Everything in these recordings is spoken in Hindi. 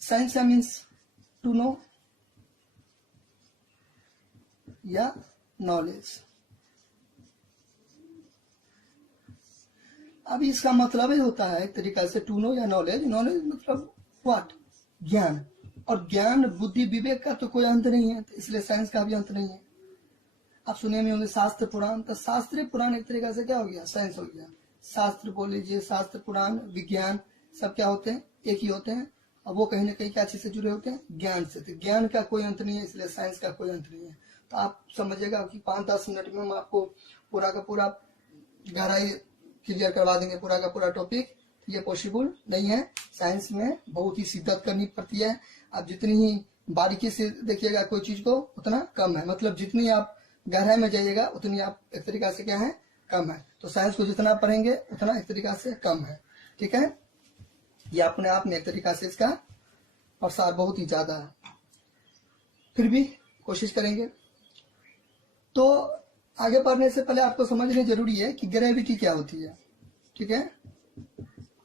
साइंस मीन्स टू नो या नॉलेज। अब इसका मतलब ही होता है एक तरीका से टू नो या नॉलेज। नॉलेज मतलब व्हाट, ज्ञान, और ज्ञान बुद्धि विवेक का तो कोई अंत नहीं है, तो इसलिए साइंस का भी अंत नहीं है। आप सुने में होंगे शास्त्र पुराण, तो शास्त्रीय पुराण एक तरीका से क्या हो गया, साइंस हो गया। शास्त्र बोल लीजिए, शास्त्र पुराण विज्ञान सब क्या होते हैं, एक ही होते हैं। अब वो कहीं ना कहीं क्या चीज से जुड़े होते हैं, ज्ञान से। तो ज्ञान का कोई अंत नहीं है, इसलिए साइंस का कोई अंत नहीं है। तो आप समझिएगा कि 5-10 मिनट में हम आपको पूरा का पूरा गहराई क्लियर करवा देंगे, पूरा का पूरा टॉपिक। ये पॉसिबल नहीं है। साइंस में बहुत ही शिद्दत करनी पड़ती है। आप जितनी ही बारीकी से देखिएगा कोई चीज को उतना कम है, मतलब जितनी आप गहराई में जाइएगा उतनी आप एक तरीका से क्या है, कम है। तो साइंस को जितना पढ़ेंगे उतना एक तरीका से कम है, ठीक है। ये अपने आप में एक तरीका से इसका प्रसार बहुत ही ज्यादा है, फिर भी कोशिश करेंगे। तो आगे बढ़ने से पहले आपको समझना जरूरी है कि ग्रेविटी क्या होती है, ठीक है।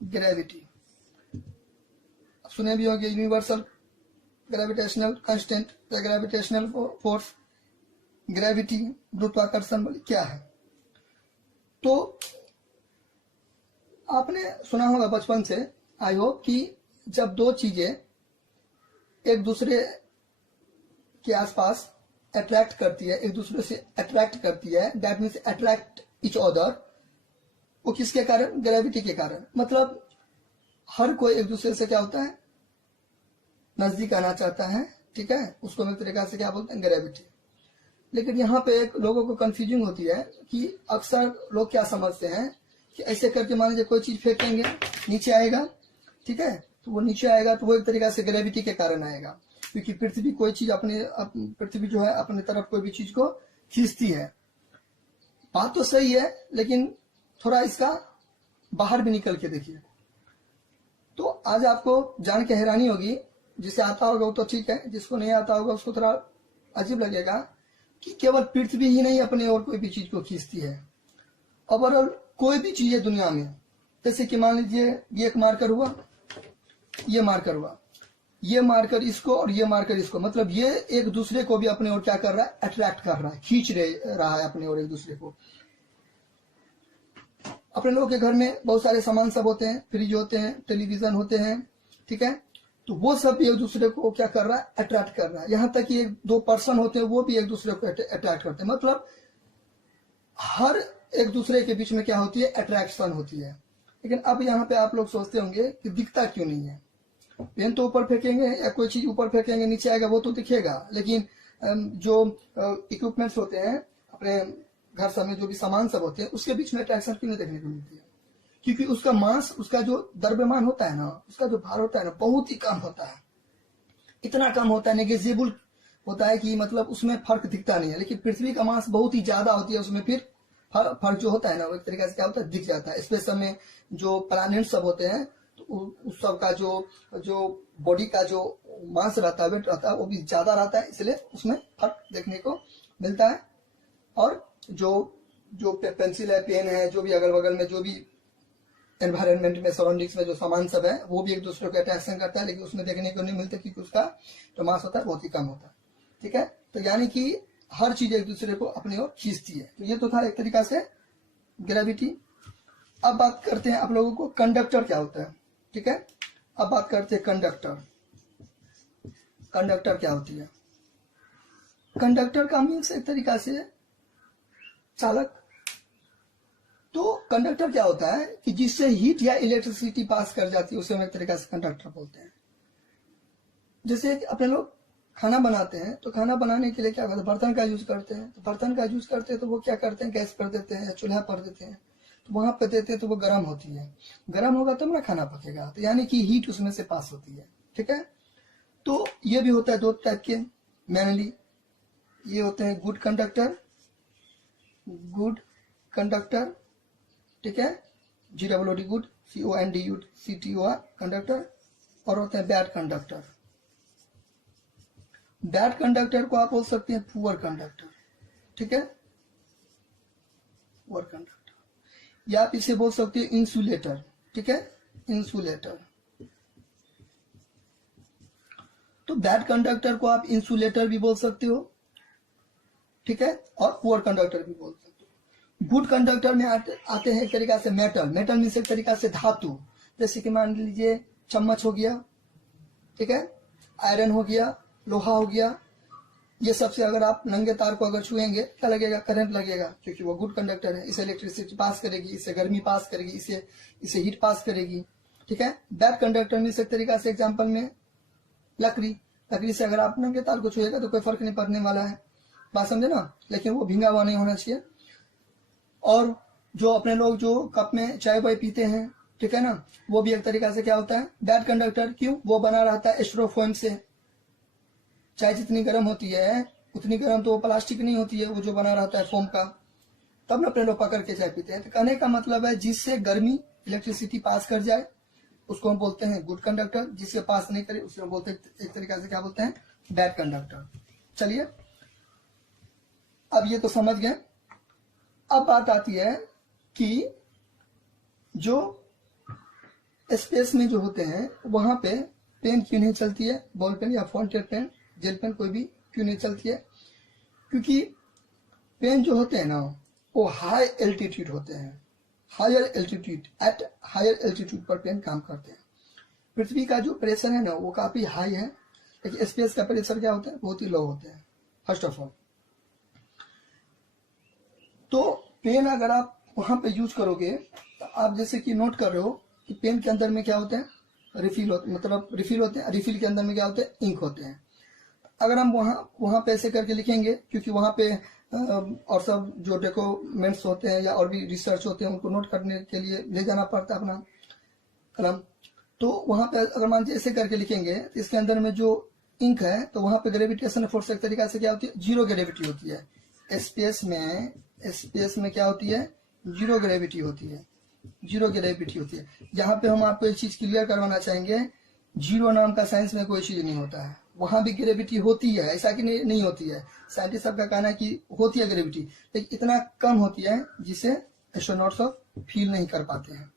ग्रेविटी सुने भी होंगे, universal gravitational constant, gravitational force, gravity, गुरुत्वाकर्षण बल क्या है। तो आपने सुना होगा बचपन से, आई होप, कि जब दो चीजें एक दूसरे के आसपास अट्रैक्ट करती है, एक दूसरे से अट्रैक्ट करती है, that means attract each other, वो किसके कारण, ग्रेविटी के कारण। मतलब हर कोई एक दूसरे से क्या होता है, नजदीक आना चाहता है, ठीक है। उसको हम एक तरीका से क्या बोलते हैं, ग्रेविटी। लेकिन यहाँ पे एक लोगों को कंफ्यूजिंग होती है कि अक्सर लोग क्या समझते हैं कि ऐसे करके मान लीजिए कोई चीज फेंकेंगे नीचे आएगा, ठीक है। तो वो नीचे आएगा तो वो एक तरीका से ग्रेविटी के कारण आएगा, क्योंकि पृथ्वी कोई चीज पृथ्वी जो है अपने तरफ कोई भी चीज को खींचती है। बात तो सही है, लेकिन थोड़ा इसका बाहर भी निकल के देखिए। तो आज आपको जान के हैरानी होगी, जिसे आता होगा वो तो ठीक है, जिसको नहीं आता होगा उसको थोड़ा अजीब लगेगा कि केवल पृथ्वी ही नहीं अपने और कोई भी चीज को खींचती है। ओवरऑल कोई भी चीज है दुनिया में, जैसे कि मान लीजिए ये एक मार्कर हुआ, ये मार्कर हुआ, ये मार्कर इसको और ये मार्कर इसको, मतलब ये एक दूसरे को भी अपने ओर क्या कर रहा है, अट्रैक्ट कर रहा है, खींच रहा है अपने ओर एक दूसरे को। अपने लोगों के घर में बहुत सारे सामान सब होते हैं, फ्रिज होते हैं, टेलीविजन होते हैं, ठीक है। तो वो सब भी एक दूसरे को क्या कर रहा है, अट्रैक्ट कर रहा है। यहाँ तक कि 2 पर्सन होते हैं वो भी एक दूसरे को अट्रैक्ट करते हैं। मतलब हर एक दूसरे के बीच में क्या होती है, अट्रैक्शन होती है। लेकिन अब यहाँ पे आप लोग सोचते होंगे कि दिखता क्यों नहीं है। पेन तो ऊपर फेंकेंगे या कोई चीज ऊपर फेंकेंगे नीचे आएगा वो तो दिखेगा, लेकिन जो इक्विपमेंट्स होते हैं अपने घर सब में, जो भी सामान सब होते हैं, उसके बीच में अट्रैक्शन क्यों नहीं देखने को मिलती है। क्योंकि उसका मास, उसका जो द्रव्यमान होता है ना, उसका जो भार होता है ना, बहुत ही कम होता है। इतना कम होता है, नेग्लिजिबल होता है कि मतलब उसमें फर्क दिखता नहीं है। लेकिन पृथ्वी का मास बहुत ही ज्यादा होती है, उसमें फिर फर्क जो होता है ना, वो एक तरीके से क्या होता है, दिख जाता है। स्पेस में जो प्लैनेट सब होते हैं, तो उस सब का जो बॉडी का जो मास रहता है, वेट रहता है, वो भी ज्यादा रहता है, इसलिए उसमें फर्क देखने को मिलता है। और जो पेंसिल है, पेन है, जो भी अगल बगल में जो भी एनवायरनमेंट में, सराउंडिंग्स में जो सामान सब है, वो भी एक दूसरे को अट्रैक्शन करता है, लेकिन उसमें देखने को नहीं मिलता क्योंकि उसका जो मास होता है बहुत ही कम होता है, ठीक है। तो यानी कि हर चीज एक दूसरे को अपनी ओर खींचती है। तो ये तो था एक तरीका से ग्रेविटी। अब बात करते हैं आप लोगों को कंडक्टर क्या होता है, ठीक है। अब बात करते हैं कंडक्टर। कंडक्टर क्या होती है। कंडक्टर का मीन्स एक तरीका से चालक। तो कंडक्टर क्या होता है कि जिससे हीट या इलेक्ट्रिसिटी पास कर जाती है, उसे हम एक तरीका से कंडक्टर बोलते हैं। जैसे अपने लोग खाना बनाते हैं, तो खाना बनाने के लिए क्या करते हैं, बर्तन का यूज करते हैं। तो बर्तन का यूज करते हैं तो वो क्या करते हैं, गैस पर देते हैं, चूल्हा पर देते हैं, तो वहां पे देते हैं तो वो गर्म होती है। गर्म होगा तब ना खाना पकेगा, तो यानी कि हीट उसमें से पास होती है, ठीक है। तो ये भी होता है 2 टाइप के मेनली। ये होते हैं गुड कंडक्टर, ठीक है, GOOD गुड, CONDUCTOR कंडक्टर, और होते हैं बैड कंडक्टर। बैड कंडक्टर को आप बोल सकते हैं पुअर कंडक्टर, ठीक है, पुअर कंडक्टर। या आप इसे बोल सकते हैं इंसुलेटर, ठीक है, इंसुलेटर। तो बैड कंडक्टर को आप इंसुलेटर भी बोल सकते हो, ठीक है, और पुअर कंडक्टर भी बोल सकते हो। गुड कंडक्टर में आते हैं एक तरीका से मेटल, मेटल मीन्स एक तरीका से धातु, जैसे कि मान लीजिए चम्मच हो गया, ठीक है, आयरन हो गया, लोहा हो गया, ये सबसे अगर आप नंगे तार को अगर छुएंगे क्या लगेगा, करंट लगेगा, क्योंकि वो गुड कंडक्टर है, इसे इलेक्ट्रिसिटी पास करेगी, इसे गर्मी पास करेगी, इसे हीट पास करेगी, ठीक है। बैड कंडक्टर में एक तरीका से एग्जांपल में लकड़ी, लकड़ी से अगर आप नंगे तार को छुएगा तो कोई फर्क नहीं पड़ने वाला है, बात समझे ना, लेकिन वो भींगा हुआ नहीं होना चाहिए। और जो अपने लोग जो कप में चाय वाय पीते हैं, ठीक है ना, वो भी एक तरीका से क्या होता है, बैड कंडक्टर। क्यों, वो बना रहता है स्टेरोफोम से। चाय जितनी गर्म होती है उतनी गर्म तो वो प्लास्टिक नहीं होती है, वो जो बना रहता है फोम का, तब ना अपने लोग पकड़ के चाय पीते हैं। तो कहने का मतलब है जिससे गर्मी इलेक्ट्रिसिटी पास कर जाए उसको हम बोलते हैं गुड कंडक्टर, जिससे पास नहीं करे उसको हम बोलते हैं एक तरीका से क्या बोलते हैं, बैड कंडक्टर। चलिए अब ये तो समझ गए। अब बात आती है कि जो स्पेस में जो होते हैं वहां पे पेन क्यों नहीं चलती है, बॉल पेन या फाउंटेन पेन, जेल पेन कोई भी क्यों नहीं चलती है, क्योंकि पेन जो होते हैं ना वो हाई एल्टीट्यूड होते हैं, higher altitude, at higher altitude पर पेन काम करते हैं। पृथ्वी का जो प्रेशर है ना वो काफी हाई है, लेकिन स्पेस का प्रेशर क्या होता है, बहुत ही लो होते हैं फर्स्ट ऑफ ऑल। तो पेन अगर आप वहां पे यूज करोगे तो आप जैसे कि नोट कर रहे हो कि पेन के अंदर में क्या होते हैं, रिफिल होते, मतलब रिफिल होते हैं, रिफिल के अंदर में क्या होते हैं, इंक होते हैं। अगर हम वहां पे ऐसे करके लिखेंगे, क्योंकि वहां पे और सब जो डॉक्यूमेंट्स होते हैं या और भी रिसर्च होते हैं उनको नोट करने के लिए ले जाना पड़ता है अपना कलम, तो वहां पे अगर मान लीजिए ऐसे करके लिखेंगे तो इसके अंदर में जो इंक है तो वहां पे ग्रेविटेशन फोर्स एक तरीका से क्या होती है, जीरो ग्रेविटी होती है। स्पेस में क्या होती है, जीरो ग्रेविटी होती है, जीरो ग्रेविटी होती है। यहाँ पे हम आपको एक चीज क्लियर करवाना चाहेंगे, जीरो नाम का साइंस में कोई चीज नहीं होता है, वहां भी ग्रेविटी होती है, ऐसा कि नहीं होती है। साइंटिस्ट सबका कहना है कि होती है ग्रेविटी, लेकिन इतना कम होती है जिसे एस्ट्रोनॉट्स फील नहीं कर पाते हैं,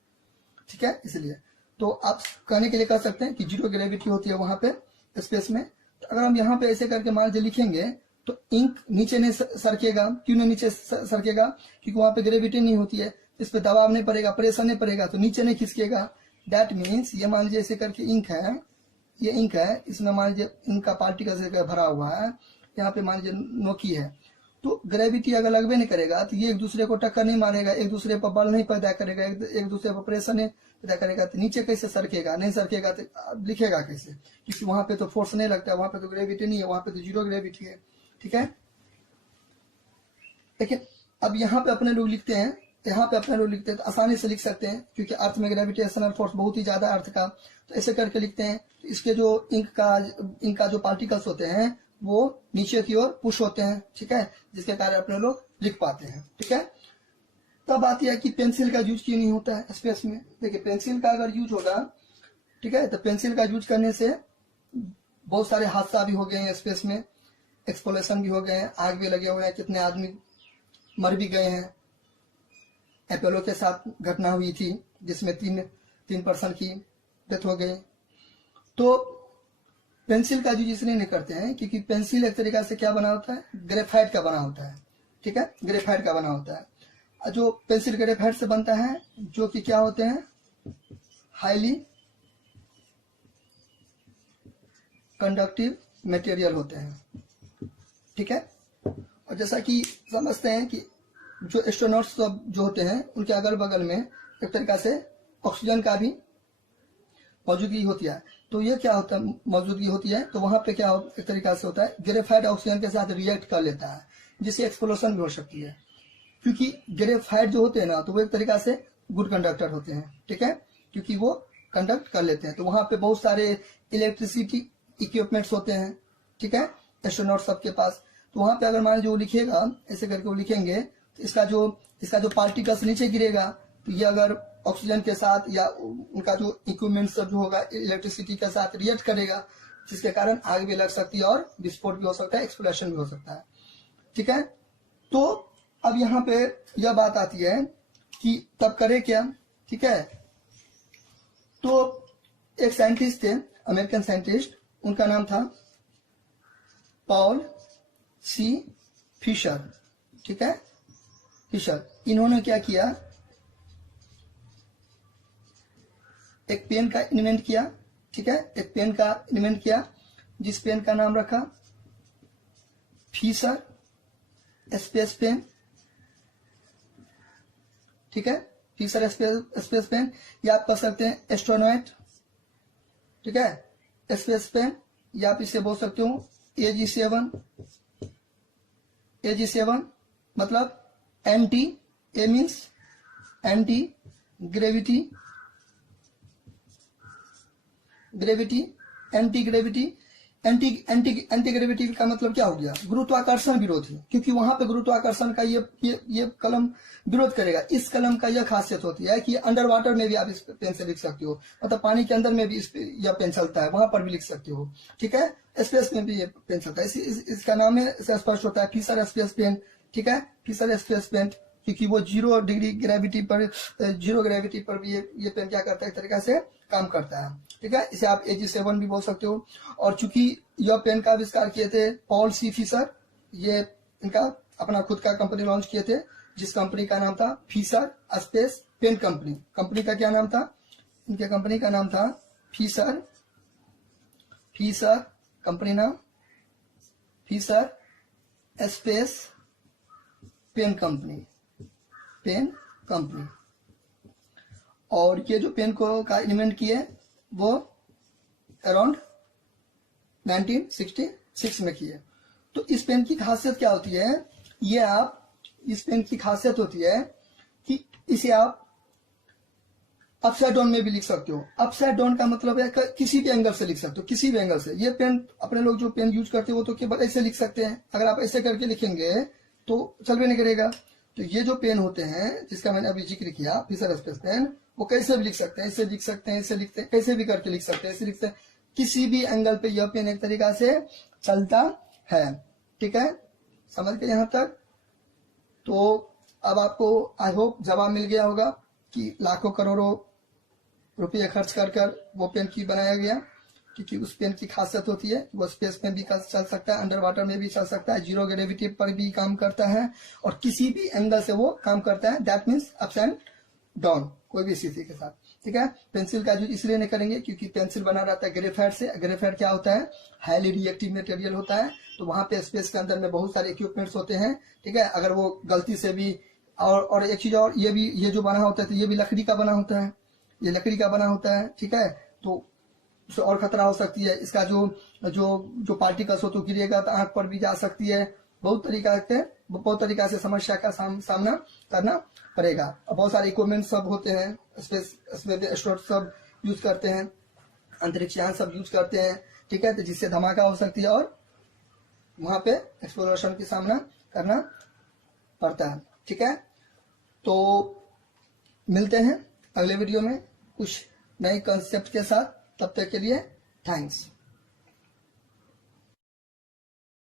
ठीक है। इसलिए तो आप कहने के लिए कह सकते हैं कि जीरो ग्रेविटी होती है वहां पे स्पेस में। तो अगर हम यहाँ पे ऐसे करके मान लीजिए लिखेंगे तो इंक नीचे नहीं सरकेगा। क्यों नहीं नीचे सरकेगा, क्योंकि वहां पे ग्रेविटी नहीं होती है, इस पे दबाव नहीं पड़ेगा, प्रेशर नहीं पड़ेगा, तो नीचे नहीं खिसकेगा। दैट मीन्स ये मान लीजिए ऐसे करके इंक है, ये इंक है, इसमें मान लीजिए इंक का पार्टिकल से भरा हुआ है, यहाँ पे मान लीजिए नोकी है, तो ग्रेविटी अगर लगभग नहीं करेगा तो ये एक दूसरे को टक्कर नहीं मारेगा, एक दूसरे पर बल नहीं पैदा करेगा, एक दूसरे पर प्रेशर नहीं पैदा करेगा, तो नीचे कैसे सरकेगा, नहीं सरकेगा तो लिखेगा कैसे, क्योंकि वहां पे तो फोर्स नहीं लगता है, वहां पे तो ग्रेविटी नहीं है, वहां पे तो जीरो ग्रेविटी है, ठीक है। लेकिन अब यहाँ पे अपने लोग लिखते हैं, यहाँ पे अपने लोग लिखते हैं तो आसानी से लिख सकते हैं, क्योंकि अर्थ में ग्रेविटेशनल फोर्स बहुत ही ज्यादा अर्थ का, तो ऐसे करके लिखते हैं। तो इसके जो इंक का जो पार्टिकल्स होते हैं वो नीचे की ओर पुश होते हैं, ठीक है, जिसके कारण अपने लोग लिख पाते हैं, ठीक है। तब आती है कि पेंसिल का यूज क्यों नहीं होता है स्पेस में। देखिए पेंसिल का अगर यूज होगा, ठीक है, तो पेंसिल का यूज करने से बहुत सारे हादसा भी हो गए हैं स्पेस में, एक्सप्लोशन भी हो गए हैं, आग भी लगे हुए हैं, कितने आदमी मर भी गए हैं। अपोलो के साथ घटना हुई थी जिसमें तीन पर्सन की डेथ हो गई। तो पेंसिल का यूज इसलिए नहीं करते हैं क्योंकि पेंसिल एक तरीका से क्या बना होता है, ग्रेफाइट का बना होता है, ठीक है, ग्रेफाइट का बना होता है। जो पेंसिल ग्रेफाइट से बनता है, जो कि क्या होते हैं, हाईली कंडक्टिव मटेरियल होते हैं, ठीक है। और जैसा कि समझते हैं कि जो एस्ट्रोनॉट्स जो होते हैं उनके अगल बगल में एक तरीका से ऑक्सीजन का भी मौजूदगी होती है। तो ये क्या होता है, मौजूदगी होती है, तो वहां पे क्या एक तरीका से होता है, ग्रेफाइट ऑक्सीजन के साथ रिएक्ट कर लेता है, जिससे एक्सप्लोशन भी हो सकती है। क्योंकि ग्रेफाइट जो होते हैं ना तो वो एक तरीका से गुड कंडक्टर होते हैं, ठीक है, क्योंकि वो कंडक्ट कर लेते हैं। तो वहां पे बहुत सारे इलेक्ट्रिसिटी इक्विपमेंट्स होते हैं, ठीक है, एस्ट्रोनॉट सबके पास। तो वहां पे अगर मान लीजिए वो लिखेगा, ऐसे करके वो लिखेंगे, तो इसका जो पार्टिकल्स नीचे गिरेगा तो ये अगर ऑक्सीजन के साथ या उनका जो इक्विपमेंट सब जो होगा इलेक्ट्रिसिटी के साथ रिएक्ट करेगा, जिसके कारण आग भी लग सकती है और विस्फोट भी हो सकता है, एक्सप्लोशन भी हो सकता है, ठीक है। तो अब यहाँ पे यह बात आती है कि तब करे क्या, ठीक है। तो एक साइंटिस्ट थे, अमेरिकन साइंटिस्ट, उनका नाम था पॉल सी फिशर, ठीक है, फिशर। इन्होंने क्या किया, एक पेन का इन्वेंट किया, ठीक है, एक पेन का इन्वेंट किया, जिस पेन का नाम रखा फिशर स्पेस पेन, ठीक है, फिशर स्पेस पेन, या आप कह सकते हैं एस्ट्रोनॉट, ठीक है, स्पेस पेन, या आप इसे बोल सकते हो AG7, AG7 मतलब anti, a means anti gravity, gravity, anti gravity, anti gravity का मतलब क्या हो गया, गुरुत्वाकर्षण विरोधी, क्योंकि वहां पे गुरुत्वाकर्षण का ये कलम विरोध करेगा। इस कलम का यह खासियत होती है कि अंडर वाटर में भी आप इस पेन से लिख सकते हो, मतलब पानी के अंदर में भी यह पेन चलता है, वहां पर भी लिख सकते हो, ठीक है, स्पेस में भी ये पेन चलता है। इसका नाम है स्पष्ट होता है फिशर स्पेस पेन, ठीक है, फिशर स्पेस पेन, क्योंकि वो 0 डिग्री ग्रेविटी पर, 0 ग्रेविटी पर भी ये पेन क्या करता है, एक तरीका से काम करता है, ठीक है। इसे आप AG7 भी बोल सकते हो। और चूंकि यह पेन का आविष्कार किए थे पॉल सी फिशर, ये इनका अपना खुद का कंपनी लॉन्च किए थे, जिस कंपनी का नाम था Fisher space pen company. Company का क्या नाम था, इनके कंपनी का नाम था फिशर, कंपनी नाम फिशर स्पेस पेन कंपनी, और ये जो पेन को का इन्वेंट किए वो अराउंड 1966 में किए। तो इस पेन की खासियत क्या होती है, ये आप, इस पेन की खासियत होती है कि इसे आप अपसाइड डाउन में भी लिख सकते हो। अपसाइड डाउन का मतलब है किसी भी एंगल से लिख सकते हो, किसी भी एंगल से। ये पेन अपने लोग जो पेन यूज करते हो वो तो केवल ऐसे लिख सकते हैं, अगर आप ऐसे करके लिखेंगे तो चल भी नहीं करेगा। तो ये जो पेन होते हैं जिसका मैंने अभी जिक्र किया फिशर स्पेस पेन, वो कैसे भी लिख सकते हैं, ऐसे लिख सकते हैं, ऐसे लिखते हैं, कैसे भी करके लिख सकते हैं, ऐसे लिखते हैं, किसी भी एंगल पे यह पेन एक तरीका से चलता है, ठीक है, समझ गए यहाँ तक। तो अब आपको आई होप जवाब मिल गया होगा कि लाखों करोड़ों रुपये खर्च कर वो पेन की बनाया गया, क्योंकि उस पेन की खासियत होती है वो स्पेस में भी चल सकता है, अंडर वाटर में भी चल सकता है, 0 ग्रेविटी पर भी काम करता है, और किसी भी एंगल से वो काम करता है, that means ups and down, कोई भी स्थिति के साथ, ठीक है। पेंसिल का यूज इसलिए नहीं करेंगे क्योंकि पेंसिल बना रहता है ग्रेफाइट से। ग्रेफाइट क्या होता है, हाईली रिएक्टिव मटेरियल होता है, तो वहां पे स्पेस के अंदर में बहुत सारे इक्विपमेंट्स होते हैं, ठीक है। अगर वो गलती से भी, और एक चीज और, ये भी, ये जो बना होता है तो ये भी लकड़ी का बना होता है, ये लकड़ी का बना होता है, ठीक है, तो उससे और खतरा हो सकती है। इसका जो पार्टिकल्स हो तो गिरेगा तो आंख पर भी जा सकती है, बहुत तरीका से समस्या का सामना करना पड़ेगा। अब बहुत सारे इक्विपमेंट सब होते हैं, स्पेस एस्ट्रोनॉट सब यूज करते हैं, अंतरिक्षयान सब यूज करते हैं, ठीक है, तो जिससे धमाका हो सकती है और वहां पे एक्सप्लोरेशन की सामना करना पड़ता है, ठीक है। तो मिलते हैं अगले वीडियो में कुछ नए कंसेप्ट के साथ, तब तक के लिए थैंक्स।